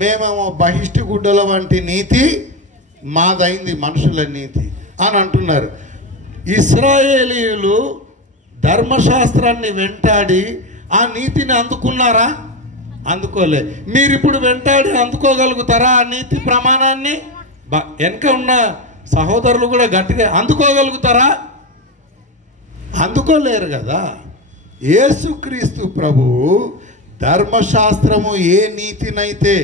మేమేమో బహిష్టి గుడ్డల వంటి నీతి మాదైంది, మనుషుల నీతి అని అంటున్నారు. ఇశ్రాయేలీయులు ధర్మశాస్త్రాన్ని వెంటాడి ఆ నీతిని అందుకున్నారా? అందుకోలే. మీరు ఇప్పుడు వెంటాడి అందుకోగలుగుతారా ఆ నీతి ప్రమాణాన్ని? వెనక ఉన్న సహోదరులు కూడా గట్టిగా అందుకోగలుగుతారా? అందుకోలేరు కదా. యేసుక్రీస్తు ప్రభువు ధర్మశాస్త్రము ఏ నీతినైతే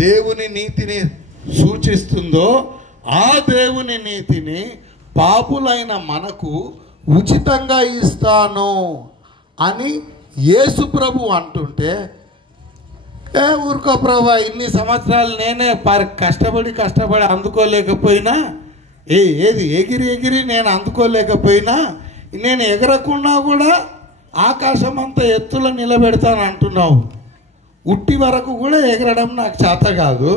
దేవుని నీతిని సూచిస్తుందో ఆ దేవుని నీతిని పాపులైన మనకు ఉచితంగా ఇస్తాను అని యేసు ప్రభు అంటుంటే, ఊరుకో ప్రభా, ఇన్ని సంవత్సరాలు నేనే కష్టపడి అందుకోలేకపోయినా, ఏది ఎగిరి నేను అందుకోలేకపోయినా, నేను ఎగరకుండా కూడా ఆకాశం అంతా ఎత్తులో నిలబెడతాను అంటున్నావు. ఉట్టి వరకు కూడా ఎగరడం నాకు చేత కాదు.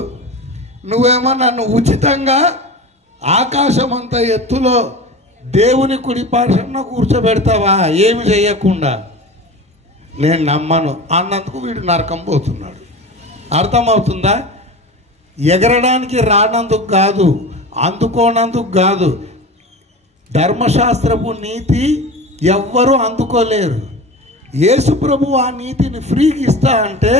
నువ్వేమో నన్ను ఉచితంగా ఆకాశం అంతా ఎత్తులో దేవుని కుడి పార్శ్వన కూర్చోబెడతావా ఏమి చెయ్యకుండా? నేను నమ్మను అన్నందుకు వీడు నరకం పోతున్నాడు. అర్థమవుతుందా? ఎగరడానికి రానందుకు కాదు, అందుకోనందుకు కాదు. ధర్మశాస్త్రపు నీతి ఎవ్వరూ అందుకోలేరు. యేసు ప్రభు ఆ నీతిని ఫ్రీగా ఇస్తా అంటే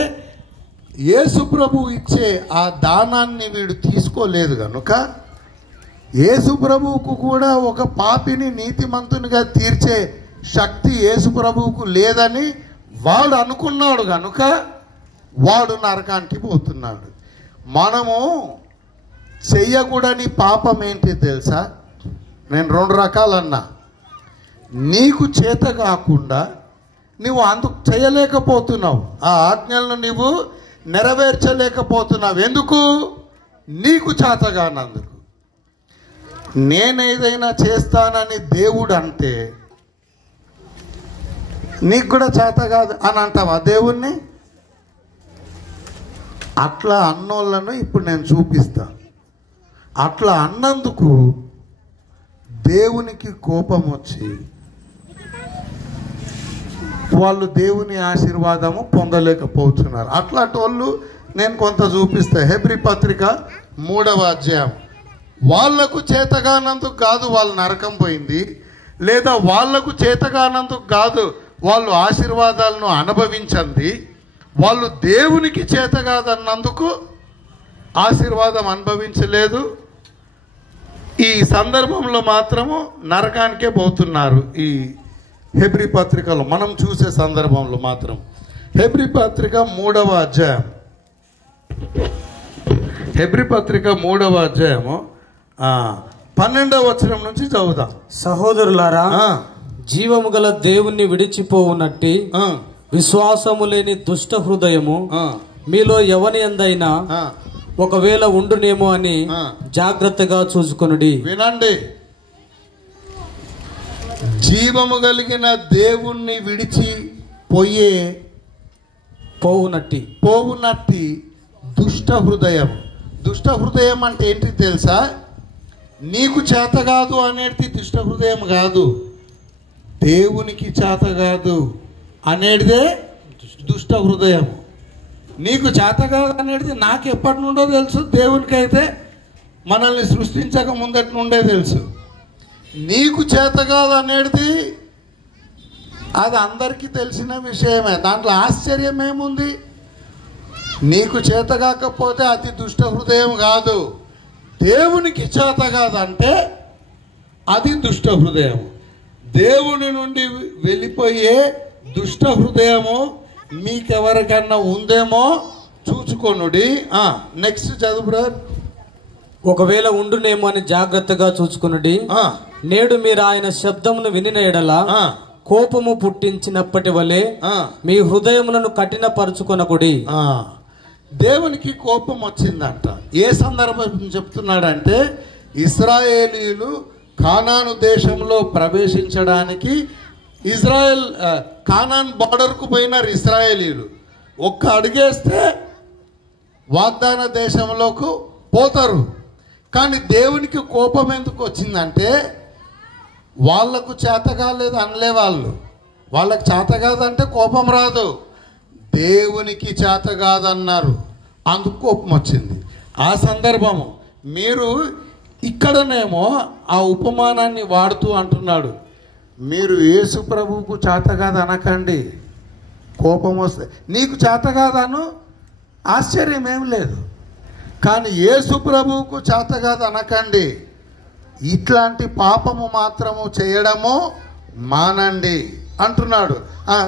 యేసు ప్రభు ఇచ్చే ఆ దానాన్ని వీడు తీసుకోలేదు కనుక యేసు ప్రభువుకు కూడా ఒక పాపిని నీతిమంతునిగా తీర్చే శక్తి యేసు ప్రభువుకు లేదని వాడు అనుకున్నాడు కనుక వాడు నరకానికి పోతున్నాడు. మనము చెయ్యకూడని పాపం ఏంటి తెలుసా? నేను 2 రకాలన్నా. నీకు చేత కాకుండా నువ్వు చేయలేకపోతున్నావు, ఆ ఆజ్ఞలను నువ్వు నెరవేర్చలేకపోతున్నావు. ఎందుకు? నీకు చేతగానందుకు. నేనేదైనా చేస్తానని దేవుడు అంటే నీకు కూడా చేత కాదు అని అంటావా దేవుణ్ణి? అట్లా అన్నోళ్ళను ఇప్పుడు నేను చూపిస్తా. అట్లా అన్నందుకు దేవునికి కోపం వచ్చి వాళ్ళు దేవుని ఆశీర్వాదము పొందలేకపోతున్నారు. అట్లాంటి వాళ్ళు నేను కొంత చూపిస్తా. హెబ్రీ పత్రిక 3వ అధ్యాయం. వాళ్లకు చేతగానందుకు కాదు వాళ్ళు నరకం పోయింది, లేదా వాళ్లకు చేతగానందుకు కాదు వాళ్ళు ఆశీర్వాదాలను అనుభవించింది, వాళ్ళు దేవునికి చేత కాదన్నందుకు ఆశీర్వాదం అనుభవించలేదు. ఈ సందర్భంలో మాత్రము నరకానికే పోతున్నారు. ఈ హెబ్రీ పత్రికలో మనం చూసే సందర్భంలో మాత్రం. హెబ్రీ పత్రిక 3వ అధ్యాయం. హెబ్రీ పత్రిక 3వ అధ్యాయము 12వ వచనం నుంచి చదువుదాం. సహోదరులారా, జీవము గల దేవుణ్ణి విడిచిపోవునట్టి విశ్వాసము లేని దుష్ట హృదయము మీలో ఎవని యందైనా ఒకవేళ ఉండునేమో అని జాగ్రత్తగా చూసుకొనుడి. వినండి, జీవము కలిగిన దేవుణ్ణి విడిచి పోవునట్టి దుష్ట హృదయం. దుష్ట హృదయం అంటే ఏంటి తెలుసా? నీకు చేత కాదు అనేది దుష్ట హృదయం కాదు, దేవునికి చేత కాదు అనేటిదే దుష్ట హృదయం. నీకు చేత కాదు అనేది నాకు ఎప్పటి నుండో తెలుసు, దేవునికైతే మనల్ని సృష్టించక ముందటి నుండే తెలుసు. నీకు చేత కాదు అనేది అది అందరికీ తెలిసిన విషయమే, దాంట్లో ఆశ్చర్యం ఏముంది? నీకు చేత కాకపోతే అది దుష్ట హృదయం కాదు. దేవునికి చేత కాదంటే అది దుష్ట హృదయం. దేవుని నుండి వెళ్ళిపోయే దుష్ట హృదయము మీకెవరికన్నా ఉందేమో చూచుకొనుడి. నెక్స్ట్ చదువు బ్రదర్. ఒకవేళ ఉండునేమో అని జాగ్రత్తగా చూచుకొనుడి. నేడు మీరు ఆయన శబ్దమును వినిన ఎడల కోపము పుట్టించినప్పటి వలె మీ హృదయములను కఠినపరుచుకొనకుడి. దేవునికి కోపం వచ్చిందంట. ఏ సందర్భం చెప్తున్నాడంటే ఇశ్రాయేలీయులు కానాను దేశంలో ప్రవేశించడానికి కానాన్ బార్డర్కు పోయినారు ఇశ్రాయేలీయులు. ఒక్క అడుగేస్తే వాగ్దాన దేశంలోకి పోతారు. కానీ దేవునికి కోపం ఎందుకు వచ్చిందంటే వాళ్లకు చేత కాలేదు అనలే. వాళ్ళకి చేత కాదంటే కోపం రాదు, దేవునికి చేత కాదన్నారు. అందుకు కోపం వచ్చింది. ఆ సందర్భము మీరు ఇక్కడనేమో ఆ ఉపమానాన్ని వాడుతూ అంటున్నాడు, మీరు యేసు ప్రభువుకు చేత కాదు అనకండి, కోపం వస్తే నీకు చేత కాదను ఆశ్చర్యం ఏం లేదు, కానీ యేసు ప్రభువుకు చేత కాదు అనకండి, ఇట్లాంటి పాపము మాత్రము చేయడము మానండి అంటున్నాడు.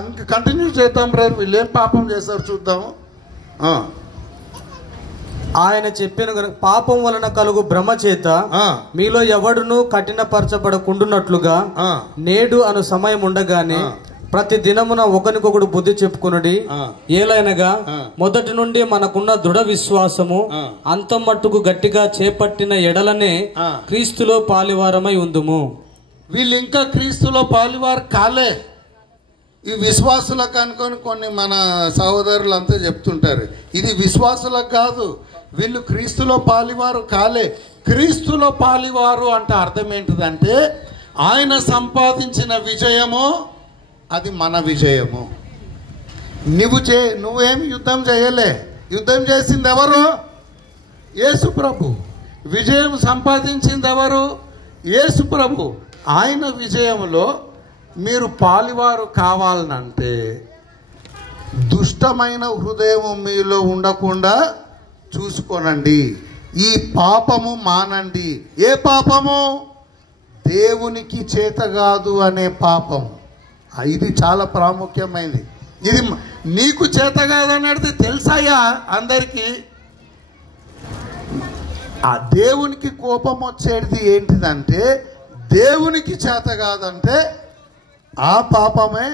ఇంకా కంటిన్యూ చేద్దాం బ్రదర్, వీళ్ళు ఏం పాపం చేస్తారు చూద్దాము. ఆయన చెప్పిన పాపం వలన కలుగు భ్రమ చేత మీలో ఎవడును కఠినపరచబడకుండునట్లుగా నేడు అను సమయం ఉండగానే ప్రతి దినమున ఒకరికొకడు బుద్ధి చెప్పుకొనుడి. ఏలైనగా మొదటి నుండి మనకున్న దృఢ విశ్వాసము అంతం మట్టుకు గట్టిగా చేపట్టిన ఎడలనే క్రీస్తులో పాలివారమై ఉందుము. వీళ్ళు ఇంకా క్రీస్తులో పాలివారు కాలే. ఈ విశ్వాసులకు అనుకొని కొన్ని మన సహోదరులు అంతా చెప్తుంటారు, ఇది విశ్వాసులకు కాదు, వీళ్ళు క్రీస్తులో పాలివారు కాలే. క్రీస్తులో పాలివారు అంటే అర్థం ఏంటిదంటే ఆయన సంపాదించిన విజయము అది మన విజయము. నువ్వేమి యుద్ధం చేయలే, యుద్ధం చేసింది ఎవరు? యేసు ప్రభు. విజయం సంపాదించింది ఎవరు? యేసు ప్రభు. ఆయన విజయంలో మీరు పాలివారు కావాలనంటే దుష్టమైన హృదయం మీలో ఉండకుండా చూసుకోనండి, ఈ పాపము మానండి. ఏ పాపము? దేవునికి చేతగాదు అనే పాపం. ఇది చాలా ప్రాముఖ్యమైనది. ఇది నీకు చేతగాదనేది తెలుసాయా అందరికీ? ఆ దేవునికి కోపం వచ్చేది ఏంటిదంటే దేవునికి చేత కాదంటే ఆ పాపమే.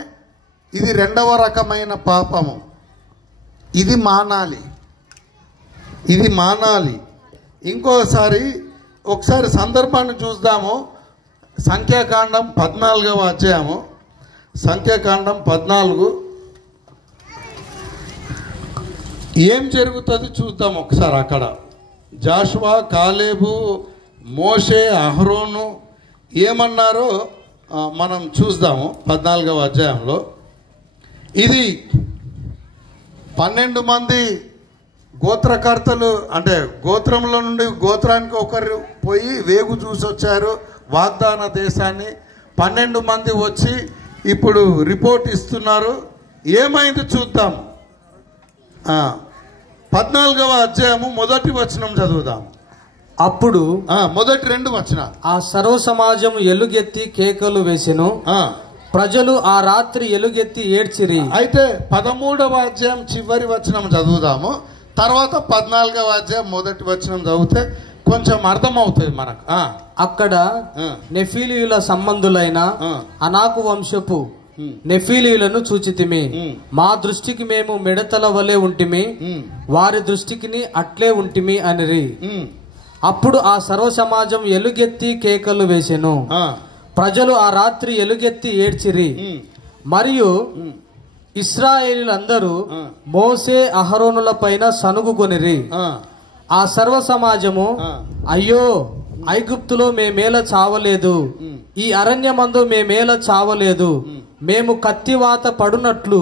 ఇది రెండవ రకమైన పాపము. ఇది మానాలి, ఇది మానాలి. ఒకసారి సందర్భాన్ని చూద్దాము. సంఖ్యాకాండం 14వ అధ్యాయము, సంఖ్యాకాండం 14 ఏం జరుగుతుంది చూద్దాం ఒకసారి. అక్కడ జాషువా, కాలేబు, మోషే, అహరోను ఏమన్నారో మనం చూద్దాము. 14వ అధ్యాయంలో ఇది 12 మంది గోత్రకర్తలు, అంటే గోత్రంలో నుండి గోత్రానికి ఒకరు పోయి వేగు చూసి వచ్చారు వాగ్దాన దేశాన్ని. 12 మంది వచ్చి ఇప్పుడు రిపోర్ట్ ఇస్తున్నారు. ఏమైంది చూద్దాం. 14వ అధ్యాయము మొదటి వచనం చదువుదాం. అప్పుడు మొదటి 2 వచనాలు. ఆ సర్వ సమాజం ఎలుగెత్తి కేకలు వేసెను. ప్రజలు ఆ రాత్రి ఎలుగెత్తి ఏడ్చిరి. అయితే 13వ అధ్యాయం చివరి వచనం చదువుదాము. తర్వాత 14వ అధ్యాయం మొదటి వచనం చదివితే కొంచెం అర్థమవుతుంది మనకు. అక్కడ నెఫీలీయుల సంబంధులైన అనాకు వంశపు నెఫీలీయులను చూచితిమి. మా దృష్టికి మేము మిడతల వలె ఉంటిమి, వారి దృష్టికి అట్లే ఉంటిమి అనిరి. అప్పుడు ఆ సర్వ సమాజం ఎలుగెత్తి కేకలు వేసెను. ప్రజలు ఆ రాత్రి ఎలుగెత్తి ఏడ్చిరి. మరియు ఇశ్రాయేలీలందరూ మోసే అహరోనుల పైన సనుగుకొనిరి. ఆ సర్వ సమాజము, అయ్యో ఐగుప్తులో మేమేల చావలేదు, ఈ అరణ్యమందు మేమేల చావలేదు, మేము కత్తివాత పడునట్లు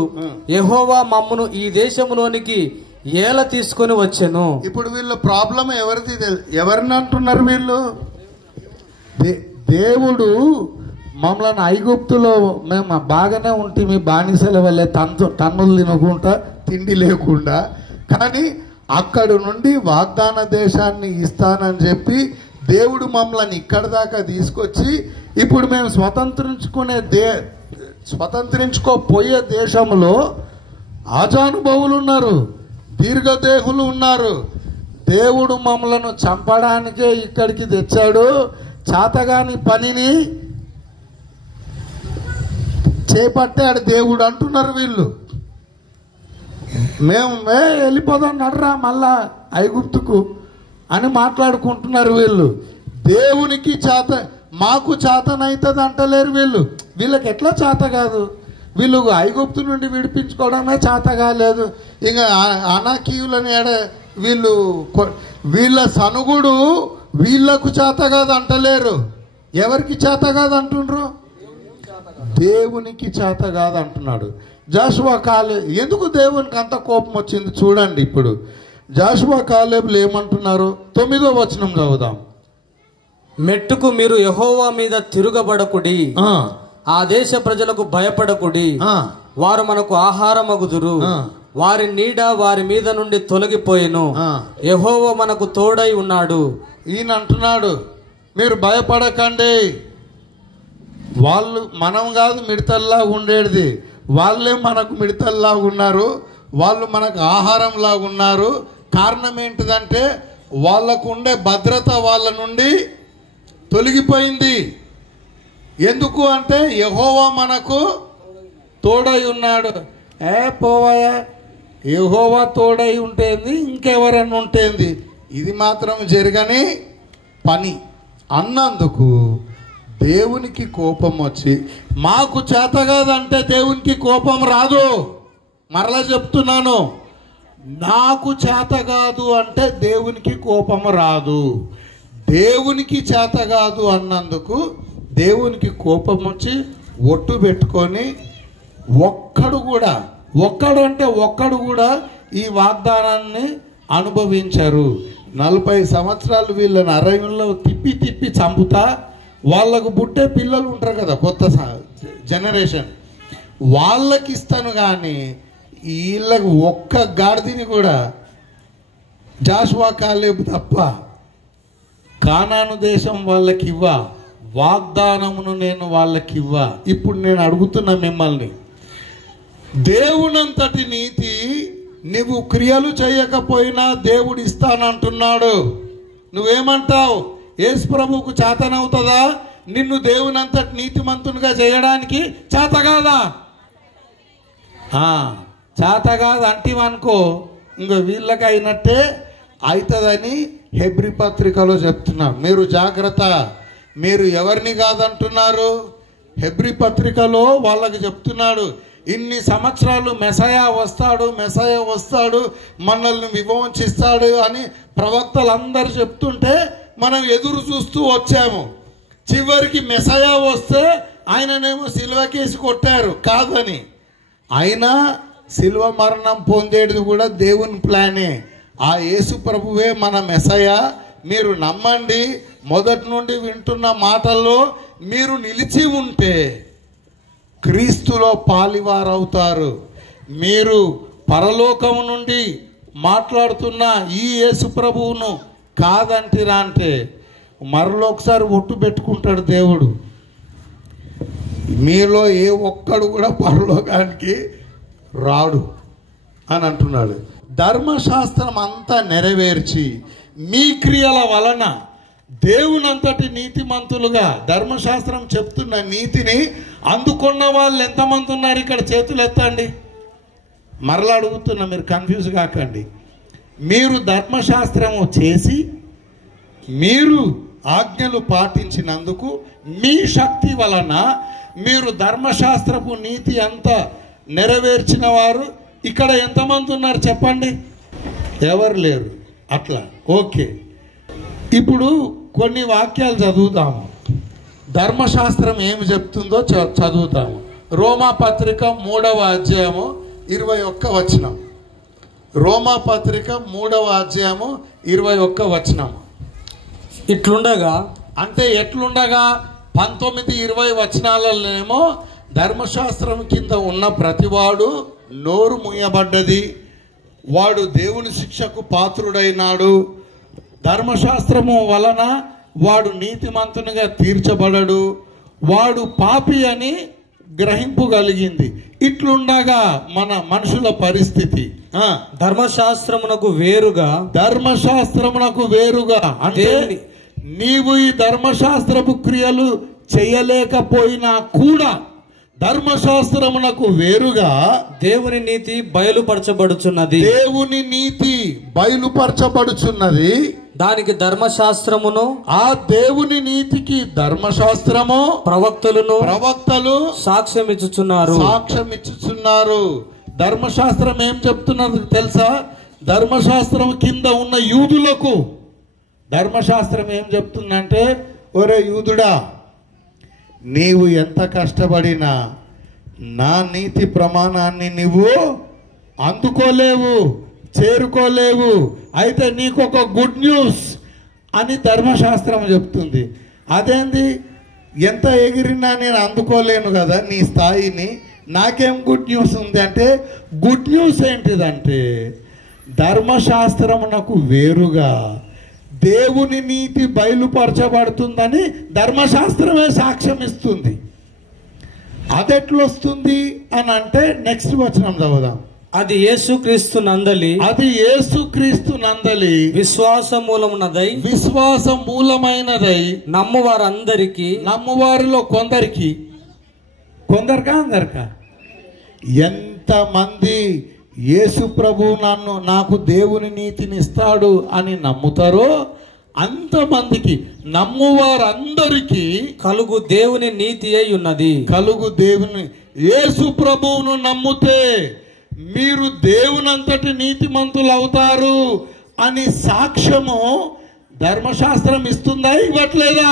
యెహోవా మమ్మును ఈ దేశంలోనికి ఏల తీసుకొని వచ్చెను. ఇప్పుడు వీళ్ళ ప్రాబ్లం ఎవరిది? ఎవరిని అంటున్నారు వీళ్ళు? దేవుడు మమ్మల్ని ఐగుప్తులో మేము బాగానే ఉంటే మీ బానిసల వల్లే తన్నులు తినకుండా తిండి లేకుండా, కానీ అక్కడి నుండి వాగ్దాన దేశాన్ని ఇస్తానని చెప్పి దేవుడు మమ్మల్ని ఇక్కడి దాకా తీసుకొచ్చి ఇప్పుడు మేము స్వతంత్రించుకోపోయే దేశంలో ఆజానుభవులు ఉన్నారు, దీర్ఘదేహులు ఉన్నారు. దేవుడు మమ్మలను చంపడానికే ఇక్కడికి తెచ్చాడు, చేతగాని పనిని చేపట్టాడు దేవుడు అంటున్నారు వీళ్ళు. మేము వెళ్ళిపోదాం నడరా మళ్ళా ఐగుప్తుకు అని మాట్లాడుకుంటున్నారు వీళ్ళు. దేవునికి మాకు చేతనైతుంది అంటలేరు వీళ్ళు. వీళ్ళకి ఎట్లా చేత కాదు? వీళ్ళు ఐగుప్తు నుండి విడిపించుకోవడమే చేత కాలేదు. ఇంకా అనాకీయులని వీళ్ళ సనుగుడు వీళ్ళకు చేత కాదు అంటలేరు. ఎవరికి చేత కాదు అంటుండ్రు? దేవునికి చేత కాదు అంటున్నాడు. జాషువా ఎందుకు దేవునికి అంత కోపం వచ్చింది చూడండి. ఇప్పుడు జాషువా కాలేబులు ఏమంటున్నారు? 9వ వచనం చదువుదాం. మెట్టుకు మీరు యెహోవా మీద తిరుగబడకుడి, ఆ దేశ ప్రజలకు భయపడకుడి, వారు మనకు ఆహారమగుదురు, వారి నీడ వారి మీద నుండి తొలగిపోయెను, యెహోవా మనకు తోడై ఉన్నాడు. ఈయన అంటున్నాడు, మీరు భయపడకండి. వాళ్ళు మనం కాదు మిడతల్లా ఉండేది, వాళ్ళే మనకు మిడతల్లా ఉన్నారు, వాళ్ళు మనకు ఆహారంలా ఉన్నారు. కారణం ఏంటిదంటే వాళ్ళకు ఉండే భద్రత వాళ్ళ నుండి తొలగిపోయింది. ఎందుకు అంటే యెహోవా మనకు తోడై ఉన్నాడు. పోవాయా, యెహోవా తోడై ఉంటేంది, ఇంకెవరన్నా ఉంటేంది, ఇది మాత్రం జరగని పని అన్నందుకు దేవునికి కోపం వచ్చి, మాకు చేత కాదంటే దేవునికి కోపం రాదు. మరలా చెప్తున్నాను, నాకు చేత కాదు అంటే దేవునికి కోపం రాదు. దేవునికి చేత కాదు అన్నందుకు దేవునికి కోపం వచ్చి ఒట్టు పెట్టుకొని ఒక్కడు కూడా ఈ వాగ్దానాన్ని అనుభవించరు. 40 సంవత్సరాలు వీళ్ళని అరణ్యంలో తిప్పి చంపుతా, వాళ్ళకు పుట్టే పిల్లలు ఉంటారు కదా, కొత్త జనరేషన్, వాళ్ళకి ఇస్తాను. కానీ వీళ్ళకు ఒక్క గాడిదని కూడా జాషువా కాలేబు తప్ప కానాను దేశం వాళ్ళకి ఇవ్వ, వాగ్దానమును నేను వాళ్ళకి ఇవ్వ. ఇప్పుడు నేను అడుగుతున్నా మిమ్మల్ని, దేవునంతటి నీతి నువ్వు క్రియలు చేయకపోయినా దేవుడు ఇస్తానంటున్నాడు. నువ్వేమంటావు? యేసు ప్రభువుకు చేతనవుతుందా నిన్ను దేవునంతటి నీతిమంతునిగా చేయడానికి? చేత కాదా? చేత కాదు అంటివనుకో, ఇంకా వీళ్ళకి అయినట్టే అవుతుందని హెబ్రీ పత్రికలో చెప్తున్నారు. మీరు జాగ్రత్త, మీరు ఎవరిని కాదంటున్నారు? హెబ్రీ పత్రికలో వాళ్ళకి చెప్తున్నాడు, ఇన్ని సంవత్సరాలు మెసయా వస్తాడు, మనల్ని విమోచిస్తాడు అని ప్రవక్తలందరూ చెప్తుంటే మనం ఎదురు చూస్తూ వచ్చాము. చివరికి మెసయా వస్తే ఆయననేమో సిలువకేసి కొట్టారు కాదని. అయినా సిలువ మరణం పొందేది కూడా దేవుని ప్లానే. ఆ యేసు ప్రభువే మన మెసయా. మీరు నమ్మండి, మొదటి నుండి వింటున్న మాటల్లో మీరు నిలిచి ఉంటే క్రీస్తులో పాలివారవుతారు. మీరు పరలోకము నుండి మాట్లాడుతున్న ఈ యేసు ప్రభువును కాదంటిరా అంటే మరొకసారి ఒట్టు పెట్టుకుంటాడు దేవుడు, మీలో ఏ ఒక్కడు కూడా పరలోకానికి రాడు అని అంటున్నాడు. ధర్మశాస్త్రం అంతా నెరవేర్చి మీ క్రియల వలన దేవునంతటి నీతిమంతులుగా, ధర్మశాస్త్రం చెప్తున్న నీతిని అందుకున్న వాళ్ళు ఎంతమంది ఉన్నారు? ఇక్కడ చేతులు ఎత్తండి. మరలా అడుగుతున్నా, మీరు కన్ఫ్యూజ్ కాకండి. మీరు ధర్మశాస్త్రము చేసి మీరు ఆజ్ఞలు పాటించినందుకు మీ శక్తి వలన మీరు ధర్మశాస్త్రపు నీతి అంతా నెరవేర్చిన వారు ఇక్కడ ఎంతమంది ఉన్నారు చెప్పండి? ఎవరు లేరు. అట్లా ఓకే. ఇప్పుడు కొన్ని వాక్యాలు చదువుతాము. ధర్మశాస్త్రం ఏమి చెప్తుందో చదువుతాము. రోమా పత్రిక 3వ అధ్యాయము 21 వచనం. రోమా పత్రిక 3వ అధ్యాయము 21 వచనం. ఇట్లుండగా అంటే ఎట్లుండగా 19-20 వచనాలలోనేమో ధర్మశాస్త్రం కింద ఉన్న ప్రతివాడు నోరు మూయబడ్డది, వాడు దేవుని శిక్షకు పాత్రుడైనాడు, ధర్మశాస్త్రము వలన వాడు నీతిమంతునిగా తీర్చబడడు, వాడు పాపి అని గ్రహింపు కలిగింది. ఇట్లుండగా మన మనుషుల పరిస్థితి ధర్మశాస్త్రమునకు వేరుగా అంటే నీవు ఈ ధర్మశాస్త్రపు క్రియలు చేయలేకపోయినా కూడా ధర్మశాస్త్రమునకు వేరుగా దేవుని నీతి బయలుపరచబడుచున్నది. దానికి ధర్మశాస్త్రమును, ఆ దేవుని నీతికి ధర్మశాస్త్రము, ప్రవక్తలు సాక్ష్యం ఇచ్చుచున్నారు. ధర్మశాస్త్రం ఏం చెప్తున్నది తెలుసా? ధర్మశాస్త్రం కింద ఉన్న యూదులకు ధర్మశాస్త్రం ఏం చెప్తుందంటే, ఒరే యూదుడా, నీవు ఎంత కష్టపడినా నా నీతి ప్రమాణాన్ని నువ్వు అందుకోలేవు. చేరుకోలేవు. అయితే నీకు ఒక గుడ్ న్యూస్ అని ధర్మశాస్త్రం చెప్తుంది. అదేంది, ఎంత ఎగిరినా నేను అందుకోలేను కదా నీ స్థాయిని, నాకేం గుడ్ న్యూస్ ఉంది అంటే, గుడ్ న్యూస్ ఏంటిదంటే ధర్మశాస్త్రమునకు వేరుగా దేవుని నీతి బయలుపరచబడుతుందని ధర్మశాస్త్రమే సాక్ష్యం ఇస్తుంది. అదెట్లొస్తుంది అని అంటే నెక్స్ట్ వచనం చదువుదాం. అది యేసుక్రీస్తు నందలి విశ్వాస మూలమైనదై నమ్మువారిలో కొందరికా అందరికా ఎంతమంది యేసు ప్రభు నాకు దేవుని నీతిని ఇస్తాడు అని నమ్ముతారో అంతమందికి, నమ్మువారందరికీ కలుగు దేవుని నీతి అయి ఉన్నది. యేసు ప్రభువును నమ్మితే మీరు దేవునంతటి నీతిమంతులు అవుతారు అని సాక్ష్యము ధర్మశాస్త్రం ఇస్తుందా, ఇవ్వట్లేదా?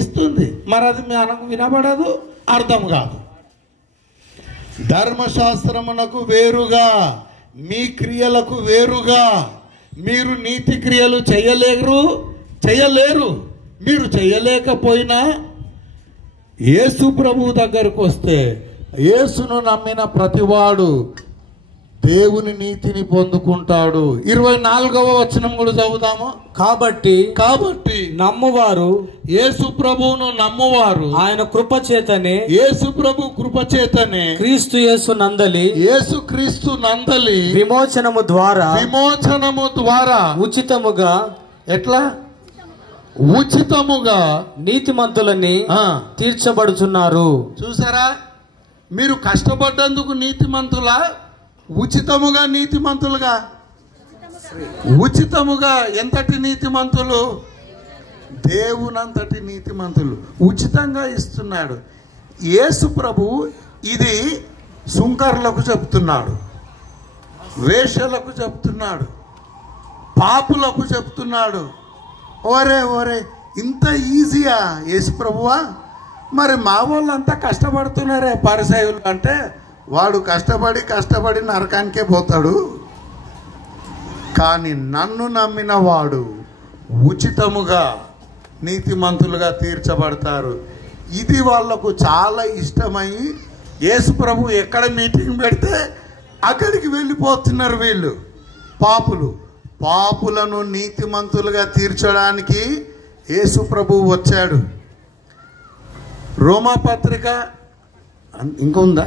ఇస్తుంది. మరి అది మనకు వినబడదు, అర్థం కాదు. ధర్మశాస్త్రమునకు వేరుగా, మీ క్రియలకు వేరుగా మీరు నీతి క్రియలు చేయలేరు. మీరు చేయలేకపోయినా యేసు ప్రభు దగ్గరకు వస్తే, యేసును నమ్మిన ప్రతివాడు దేవుని నీతిని పొందుకుంటాడు. 24వ వచనం కూడా చదువుదాము. కాబట్టి నమ్మువారు, యేసు ప్రభువును నమ్మువారు ఆయన కృపచేతనే, యేసు ప్రభు కృపచేతనే క్రీస్తు యేసు నందలి విమోచనము ద్వారా ఉచితముగా, ఎట్లా ఉచితముగా నీతిమంతులని తీర్చబడుచున్నారు. చూసారా, మీరు కష్టపడ్డందుకు నీతిమంతులా, ఉచితముగా నీతిమంతులుగా? ఉచితముగా ఎంతటి నీతిమంతులు? దేవునంతటి నీతిమంతులు. ఉచితంగా ఇస్తున్నాడు యేసు ప్రభు. ఇది సుంకర్లకు చెప్తున్నాడు, వేశ్యలకు చెప్తున్నాడు, పాపులకు చెప్తున్నాడు. ఓరే ఇంత ఈజీయా యేసు ప్రభువా? మరి మా వాళ్ళంతా కష్టపడుతున్నారే పరిసయ్యులు అంటే, వాడు కష్టపడి నరకానికే పోతాడు. కానీ నన్ను నమ్మిన వాడు ఉచితముగా నీతిమంతులుగా తీర్చబడతారు. ఇది వాళ్లకు చాలా ఇష్టమై యేసు ప్రభు ఎక్కడ మీటింగ్ పెడితే అక్కడికి వెళ్ళిపోతున్నారు. వీళ్ళు పాపులను నీతిమంతులుగా తీర్చడానికి యేసు ప్రభు వచ్చాడు. రోమాపత్రిక ఇంకా ఉందా?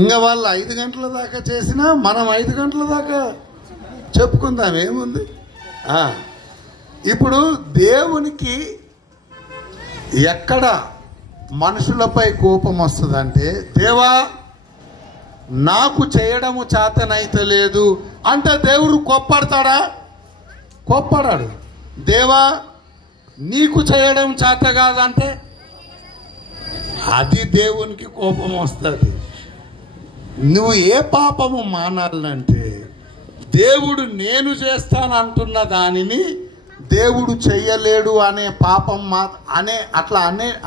ఇంకా వాళ్ళు 5 గంటల దాకా చేసినా మనం 5 గంటల దాకా చెప్పుకుందాం, ఏముంది. ఇప్పుడు దేవునికి ఎక్కడ మనుషులపై కోపం వస్తుందంటే, దేవా నాకు చేయడము చేతనైతే లేదు అంటే దేవుడు కోప్పడతాడా? కోప్పడాడు. దేవా నీకు చేయడం చేత కాదంటే అది దేవునికి కోపం వస్తుంది. నువ్వు ఏ పాపము మానాలంటే, దేవుడు నేను చేస్తానంటున్న దానిని దేవుడు చెయ్యలేడు అనే పాపం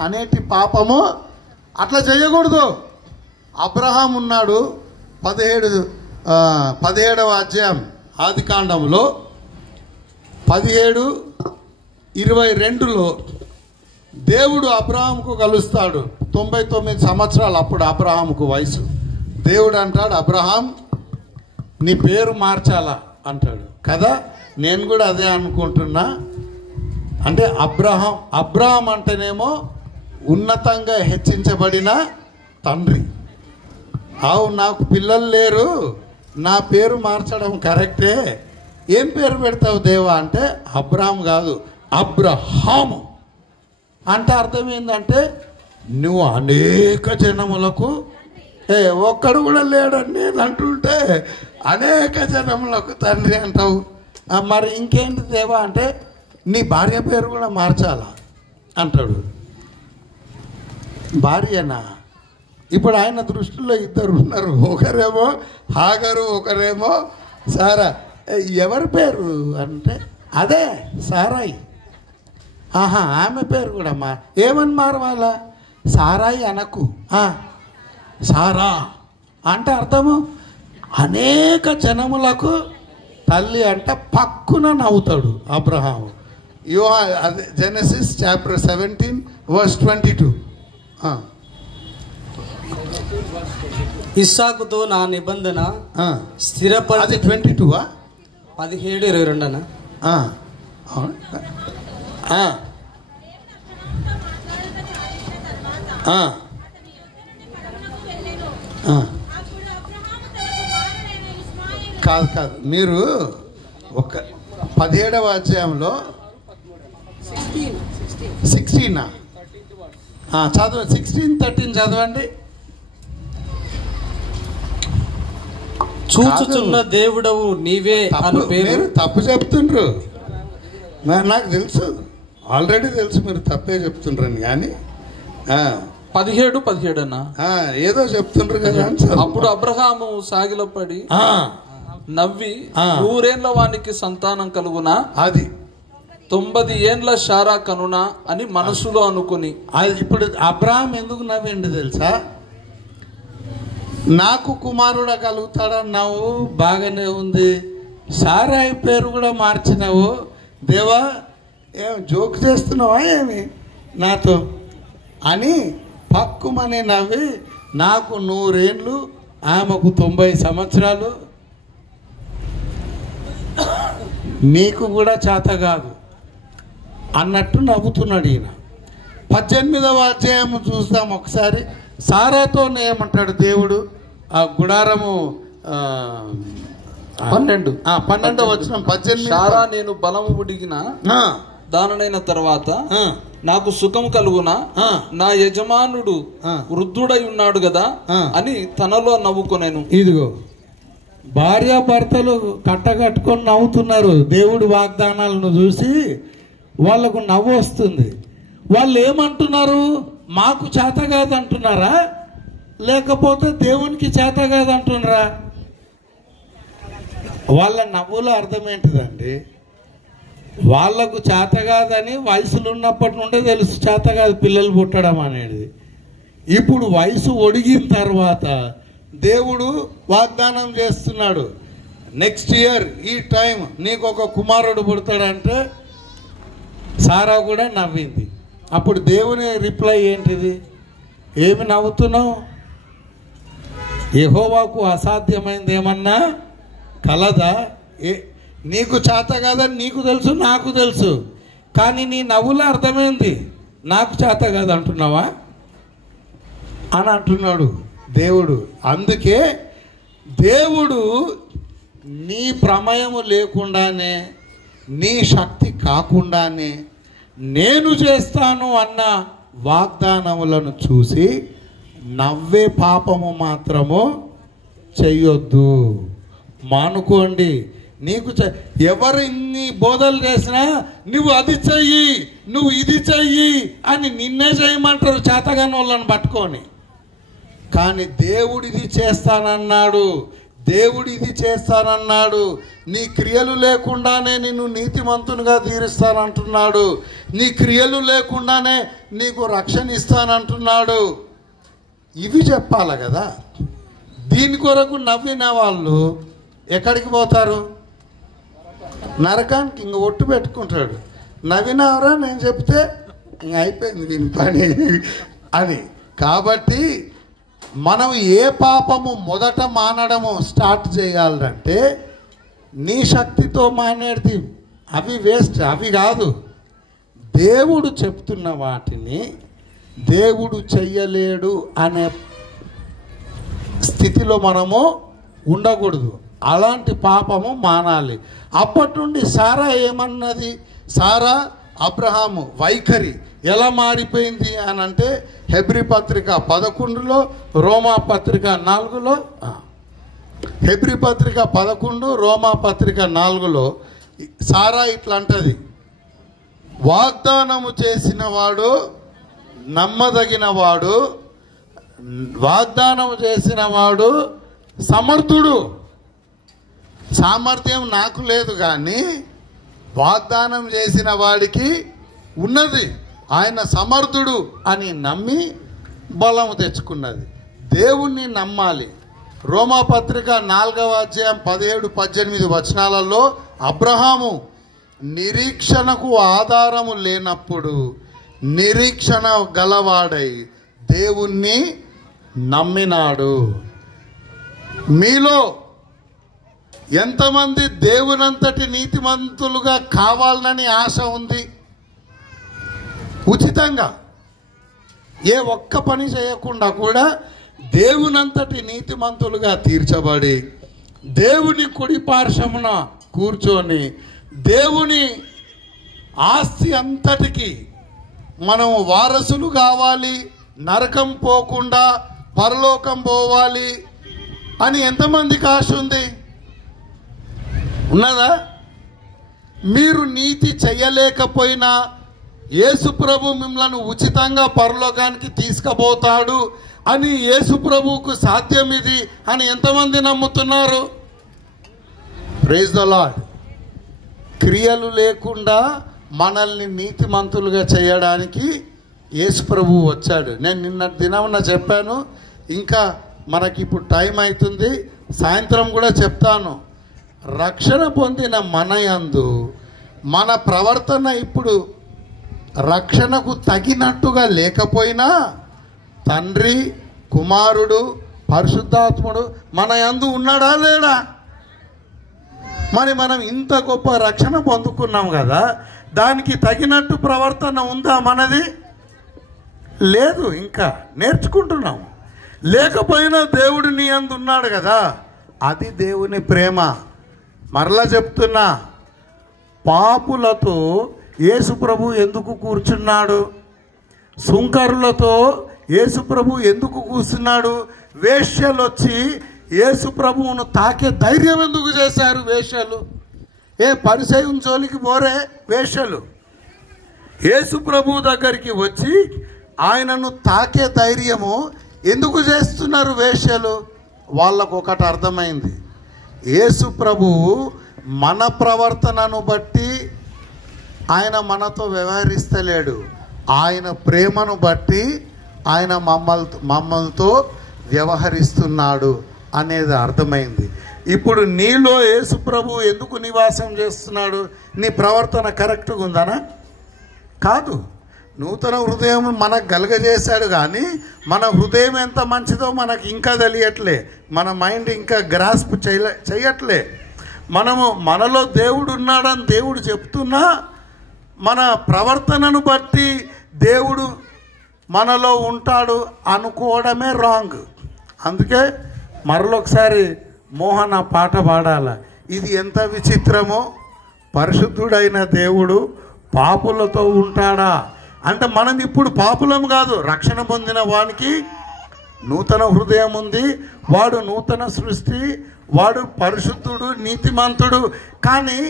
అనేటి పాపము అట్లా చేయకూడదు. అబ్రహాం ఉన్నాడు, 17వ అధ్యాయం ఆదికాండంలో 17:22లో దేవుడు అబ్రహాంకు కలుస్తాడు. 99 సంవత్సరాలు అప్పుడు అబ్రహాంకు వయసు. దేవుడు అంటాడు, అబ్రహాం నీ పేరు మార్చాలా అంటాడు కదా. నేను కూడా అదే అనుకుంటున్నా. అంటే అబ్రహాం అంటేనేమో ఉన్నతంగా హెచ్చించబడిన తండ్రి. నాకు పిల్లలు లేరు, నా పేరు మార్చడం కరెక్టే, ఏం పేరు పెడతావు దేవా అంటే, అబ్రహాం కాదు అబ్రహాము అంటే అర్థం ఏంటంటే, నువ్వు అనేక జనములకు, ఒక్కడు కూడా లేడని నేను అంటుంటే అనేక జనములకు తండ్రి అంటావు. మరి ఇంకేంటి దేవా అంటే, నీ భార్య పేరు కూడా మార్చాలా అంటాడు. భార్యనా? ఇప్పుడు ఆయన దృష్టిలో 2 ఉన్నారు, ఒకరేమో హాగరు, ఒకరేమో సారా. ఎవరి పేరు అంటే అదే సారాయి. ఆమె పేరు కూడా ఏమని మారవాలా? సారాయి అనకు, సారా అంటే అర్థము అనేక జనములకు తల్లి అంటే పక్కున నవ్వుతాడు అబ్రహాము. Genesis chapter 17:22. ఇస్సాకుతో నా నిబంధన స్థిరపడి 22 17:22 అన్న. కాదు మీరు ఒక 17వ అధ్యాయంలో 16 చదవ 16-13 చదవండి. చూచుచున్న దేవుడవు నీవే అను పేరు. తప్పు చెప్తుండ్రు, నాకు తెలుసు, ఆల్రెడీ తెలుసు మీరు తప్పే చెప్తుండ్రని. కానీ 17 అన్న ఏదో చెప్తుండ్రు కదా. అప్పుడు అబ్రహాము సాగిలపడి నవ్వి 100 ఏండ్ల వానికి సంతానం కలుగునా, అది 90 ఏండ్ల శారా కనునా అని మనసులో అనుకుని. ఇప్పుడు అబ్రహాం ఎందుకు నవ్విండు తెలుసా? నాకు కుమారుడు కలుగుతాడన్నావు, బాగానే ఉంది, సారాయి పేరు కూడా మార్చినావు, దేవా ఏం జోక్ చేస్తున్నావా ఏమి నాతో అని పక్కుమని నవ్వి, నాకు 100 ఏండ్లు ఆమెకు 90 సంవత్సరాలు, నీకు కూడా చేత కాదు అన్నట్టు నవ్వుతున్నాడు ఈయన. 18వ అధ్యాయం చూస్తాం ఒకసారి. సారాతో ఏమంటాడు దేవుడు? ఆ గుడారము 12వ వచనం 18. శారా నేను బలము ఉడిగిన దానైన తర్వాత నాకు సుఖం కలుగునా, నా యజమానుడు వృద్ధుడై ఉన్నాడు కదా అని తనలో నవ్వుకొనేను. ఇదిగో భార్యాభర్తలు కట్టకట్టుకొని నవ్వుతున్నారు. దేవుడి వాగ్దానాలను చూసి వాళ్ళకు నవ్వు వస్తుంది. వాళ్ళు ఏమంటున్నారు? మాకు చేత కాదంటున్నారా, లేకపోతే దేవునికి చేత కాదంటున్నారా? వాళ్ళ నవ్వుల అర్థం ఏంటిదండి? వాళ్లకు చేత కాదని వయసులో ఉన్నప్పటి నుండే తెలుసు చేత కాదు పిల్లలు పుట్టడం అనేది. ఇప్పుడు వయసు ఒడిగిన తర్వాత దేవుడు వాగ్దానం చేస్తున్నాడు, నెక్స్ట్ ఇయర్ ఈ టైం నీకు ఒక కుమారుడు పుడతాడంటే సారా కూడా నవ్వింది. అప్పుడు దేవుని రిప్లై ఏంటిది? ఏమి నవ్వుతున్నావు? యెహోవాకు అసాధ్యమైంది ఏమన్నా కలదా? నీకు చేత కాదని నీకు తెలుసు, నాకు తెలుసు, కానీ నీ నవ్వుల అర్థమైంది నాకు చేత కాదు అంటున్నావా అని అంటున్నాడు దేవుడు. అందుకే దేవుడు నీ ప్రమేయము లేకుండానే, నీ శక్తి కాకుండానే నేను చేస్తాను అన్న వాగ్దానములను చూసి నవ్వే పాపము మాత్రము చెయ్యొద్దు, మానుకోండి. నీకు ఎవరు ఇన్ని బోధలు చేసినా నువ్వు అది చెయ్యి, నువ్వు ఇది చెయ్యి అని నిన్నే చేయమంటారు చేతగాని వాళ్ళని పట్టుకొని. కానీ దేవుడిది చేస్తానన్నాడు, దేవుడిది చేస్తానన్నాడు. నీ క్రియలు లేకుండానే నిన్ను నీతిమంతునిగా తీరుస్తానంటున్నాడు, నీ క్రియలు లేకుండానే నీకు రక్షణ ఇస్తానంటున్నాడు. ఇవి చెప్పాలి కదా. దీని కొరకు నవ్విన వాళ్ళు ఎక్కడికి పోతారు? నరకానికి. ఇంక ఒట్టు పెట్టుకుంటాడు, నవ్వినవరా నేను చెప్తే ఇంక అయిపోయింది దీని పని అని. కాబట్టి మనం ఏ పాపము మొదట మానడము స్టార్ట్ చేయాలంటే నీ శక్తితో మానేది అవి వేస్ట్, అవి కాదు. దేవుడు చెప్తున్న వాటిని దేవుడు చెయ్యలేడు అనే స్థితిలో మనము ఉండకూడదు. అలాంటి పాపము మానాలి. అప్పటి నుండి సారా ఏమన్నది? సారా అబ్రహాము వైఖరి ఎలా మారిపోయింది అని అంటే హెబ్రీ పత్రిక 11లో, రోమా పత్రిక 4లో, హెబ్రీ పత్రిక 11, రోమా పత్రిక 4లో సారా ఇట్లా అంటది, వాగ్దానము చేసిన వాడు నమ్మదగిన వాడు, వాగ్దానం చేసిన వాడు సమర్థుడు. సామర్థ్యం నాకు లేదు కానీ వాగ్దానం చేసిన వాడికి ఉన్నది, ఆయన సమర్థుడు అని నమ్మి బలము తెచ్చుకున్నది. దేవుణ్ణి నమ్మాలి. రోమాపత్రిక 4వ అధ్యాయం 17-18 వచనాలలో అబ్రహాము నిరీక్షణకు ఆధారము లేనప్పుడు నిరీక్షణ గలవాడై దేవుణ్ణి నమ్మినాడు. మీలో ఎంతమంది దేవునంతటి నీతిమంతులుగా కావాలని ఆశ ఉంది? ఉచితంగా ఏ ఒక్క పని చేయకుండా కూడా దేవునంతటి నీతిమంతులుగా తీర్చబడి దేవుని కుడి పార్శ్వమున కూర్చొని దేవుని ఆస్తి అంతటికి మనం వారసులు కావాలి, నరకం పోకుండా పరలోకం పోవాలి అని ఎంతమందికి ఆశ ఉంది? ఉన్నదా? మీరు నీతి చెయ్యలేకపోయినా యేసు ప్రభు మిమ్మల్ని ఉచితంగా పరలోకానికి తీసుకుపోతాడు అని యేసు ప్రభువుకు సాధ్యం ఇది అని ఎంతమంది నమ్ముతున్నారు? Praise the Lord. క్రియలు లేకుండా మనల్ని నీతిమంతులుగా చేయడానికి యేసు ప్రభువు వచ్చాడు. నేను నిన్న దినమున చెప్పాను, ఇంకా మనకి ఇప్పుడు టైం అవుతుంది, సాయంత్రం కూడా చెప్తాను. రక్షణ పొందిన మన యందు మన ప్రవర్తన ఇప్పుడు రక్షణకు తగినట్టుగా లేకపోయినా తండ్రి, కుమారుడు, పరిశుద్ధాత్ముడు మన యందు ఉన్నాడా లేడా? మరి మనం ఇంత గొప్ప రక్షణ పొందుకున్నాం కదా, దానికి తగినట్టు ప్రవర్తన ఉందా మనది? లేదు, ఇంకా నేర్చుకుంటున్నాం. లేకపోయినా దేవుడు నీ యందు ఉన్నాడు కదా, అది దేవుని ప్రేమ. మరలా చెప్తున్నా, పాపులతో యేసు ప్రభు ఎందుకు కూర్చున్నాడు? సుంకరులతో యేసు ప్రభు ఎందుకు కూర్చున్నాడు? వేశ్యలు వచ్చి యేసు ప్రభువును తాకే ధైర్యం ఎందుకు చేశారు వేశ్యలు? ఏ పరిసయ్యుని జోలికి పోరే వేశ్యలు. యేసు ప్రభు దగ్గరికి వచ్చి ఆయనను తాకే ధైర్యము ఎందుకు చేస్తున్నారు వేశ్యలు? వాళ్ళకు ఒకటి అర్థమైంది, యేసు ప్రభువు మన ప్రవర్తనను బట్టి ఆయన వ్యవహరిస్తలేడు, ఆయన ప్రేమను బట్టి ఆయన మమ్మల్తో వ్యవహరిస్తున్నాడు అనేది అర్థమైంది. ఇప్పుడు నీలో యేసు ప్రభు ఎందుకు నివాసం చేస్తున్నాడు? నీ ప్రవర్తన కరెక్ట్గా ఉందనా? కాదు. నూతన హృదయం మనకు కలుగజేశాడు, కానీ మన హృదయం ఎంత మంచిదో మనకు ఇంకా తెలియట్లే. మన మైండ్ ఇంకా గ్రాస్ప్ చేయట్లే. మనలో దేవుడు ఉన్నాడని దేవుడు చెప్తున్నా మన ప్రవర్తనను బట్టి దేవుడు మనలో ఉంటాడు అనుకోవడమే రాంగ్. అందుకే మరొకసారి మోహన పాట పాడాల. ఇది ఎంత విచిత్రమో, పరిశుద్ధుడైన దేవుడు పాపులతో ఉంటాడా అంటే మనం ఇప్పుడు పాపులం కాదు. రక్షణ పొందిన వానికి నూతన హృదయం ఉంది, వాడు నూతన సృష్టి, వాడు పరిశుద్ధుడు, నీతిమంతుడు. కానీ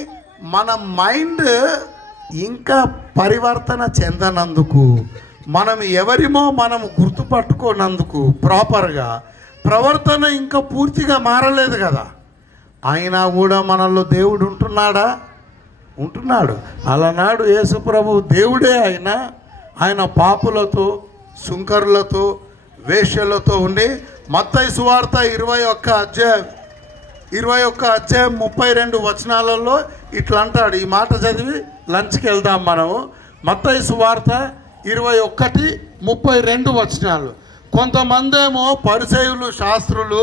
మన మైండ్ ఇంకా పరివర్తన చెందనందుకు, మనం ఎవరిమో మనం గుర్తుపట్టుకోనందుకు ప్రాపర్గా ప్రవర్తన ఇంకా పూర్తిగా మారలేదు కదా. అయినా కూడా మనలో దేవుడు ఉంటున్నాడా? ఉంటున్నాడు. అలనాడు యేసు ప్రభు దేవుడే అయినా ఆయన పాపులతో, సుంకరులతో, వేశ్యలతో ఉండి మత్తయి సువార్త 21 అధ్యాయం 32 వచనాలలో ఇట్లా అంటాడు. ఈ మాట చదివి లంచ్కి వెళ్దాం మనము. మత్తయి సువార్త 21:32 వచనాలు. కొంతమంది ఏమో పరిసయ్యులు, శాస్త్రులు,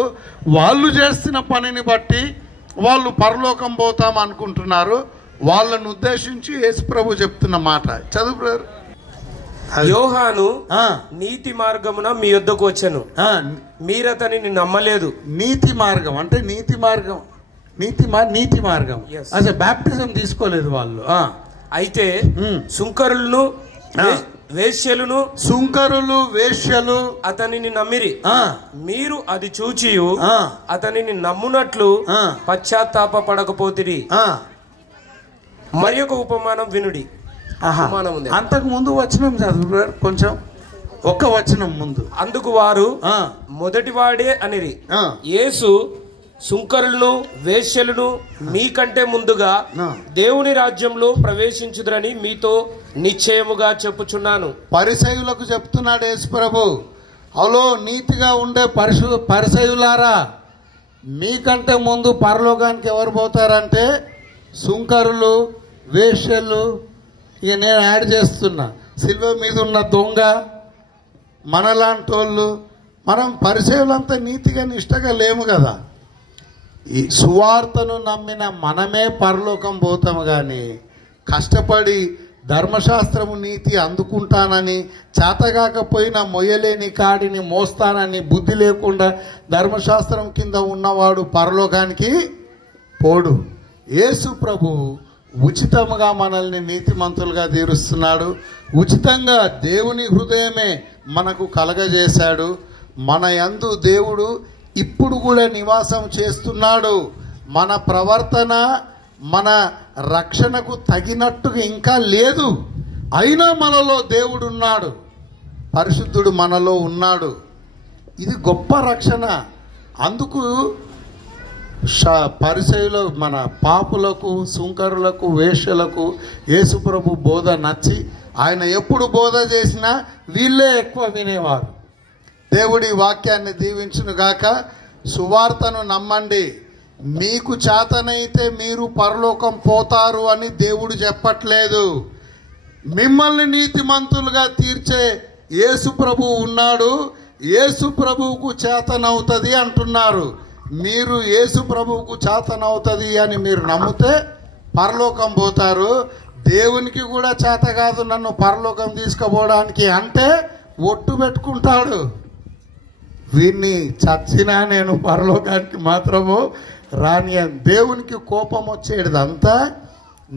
వాళ్ళు చేస్తున్న పనిని బట్టి వాళ్ళు పరలోకం పోతాం అనుకుంటున్నారు. వాళ్ళను ఉద్దేశించి యేసు ప్రభు చెప్తున్న మాట చదువు. యోహాను నీతి మార్గమున మీ యొద్దకు వచ్చెను, మీరతనిని నమ్మలేదు. నీతి మార్గం అంటే నీతి మార్గం అసలు బ్యాప్టిజం తీసుకోలేదు వాళ్ళు. అయితే సుంకరులను వేశ్యలు అతనిని నమ్మిరి. మీరు అది చూచి అతనిని నమ్మునట్లు పశ్చాత్తాప పడకపోతిరి. మరి ఒక ఉపమానం వినుడి. అంతకు ముందు వచనం చదువు కొంచెం, ఒక్క వచనం ముందు. అందుకు వారు మొదటివాడే అనిరి. యేసు సుంకరులను వేశ్యలను మీకంటే ముందుగా దేవుని రాజ్యంలో ప్రవేశించుదురని మీతో నిశ్చయముగా చెప్పుచున్నాను. పరిసయ్యులకు చెప్తున్నాడు యేసు ప్రభు. హలో నీతిగా ఉండే పరిసయ్యులారా, మీకంటే ముందు పరలోకానికి ఎవరు పోతారంటే సుంకరులు, వేశ్యలు, ఇక నేను యాడ్ చేస్తున్నా, సిల్వ మీద ఉన్న దొంగ, మనలాంటోళ్ళు. మనం పరిచయులంతా నీతిగా నిష్టగా లేము కదా. ఈ సువార్తను నమ్మిన మనమే పరలోకం పోతాము, కానీ కష్టపడి ధర్మశాస్త్రము నీతి అందుకుంటానని, చేతగాకపోయినా మొయ్యలేని కాడిని మోస్తానని బుద్ధి లేకుండా ధర్మశాస్త్రం కింద ఉన్నవాడు పరలోకానికి పోడు. యేసు ప్రభు ఉచితంగా మనల్ని నీతిమంతులుగా తీరుస్తున్నాడు. ఉచితంగా దేవుని హృదయమే మనకు కలగజేశాడు. మన యందు దేవుడు ఇప్పుడు కూడా నివాసం చేస్తున్నాడు. మన ప్రవర్తన మన రక్షణకు తగినట్టుగా ఇంకా లేదు, అయినా మనలో దేవుడు ఉన్నాడు, పరిశుద్ధుడు మనలో ఉన్నాడు. ఇది గొప్ప రక్షణ. అందుకు పరిసయులు, మన పాపులకు, సుంకరులకు, వేశ్యలకు యేసుప్రభు బోధ నచ్చి ఆయన ఎప్పుడు బోధ చేసినా వీళ్ళే ఎక్కువ వినేవారు. దేవుడి వాక్యాన్ని దీవించునుగాక. సువార్తను నమ్మండి. మీకు చేతనైతే మీరు పరలోకం పోతారు అని దేవుడు చెప్పట్లేదు. మిమ్మల్ని నీతిమంతులుగా తీర్చే యేసు ప్రభువు ఉన్నాడు. యేసు ప్రభువుకు చేతనవుతుంది అంటున్నారు. మీరు యేసు ప్రభువుకు చేతనవుతుంది అని మీరు నమ్మితే పరలోకం పోతారు. దేవునికి కూడా చేత కాదు నన్ను పరలోకం తీసుకుపోవడానికి అంటే ఒట్టు పెట్టుకుంటాడు. వీన్ని చచ్చినా నేను పరలోకానికి మాత్రము రాని. దేవునికి కోపం వచ్చేదంతా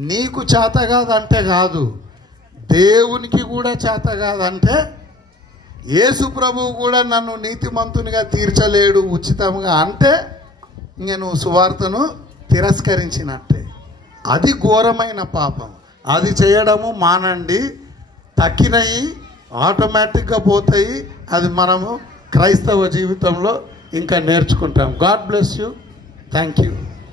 నీకు చేత కాదంటే కాదు, దేవునికి కూడా చేత కాదంటే యేసు ప్రభువు కూడా నన్ను నీతిమంతునిగా తీర్చలేడు ఉచితంగా అంటే నేను సువార్తను తిరస్కరించినట్టే. అది ఘోరమైన పాపం. అది చేయడము మానండి. తక్కినవి ఆటోమేటిక్గా పోతాయి. అది మనము క్రైస్తవ జీవితంలో ఇంకా నేర్చుకుంటాం. God bless you. Thank you.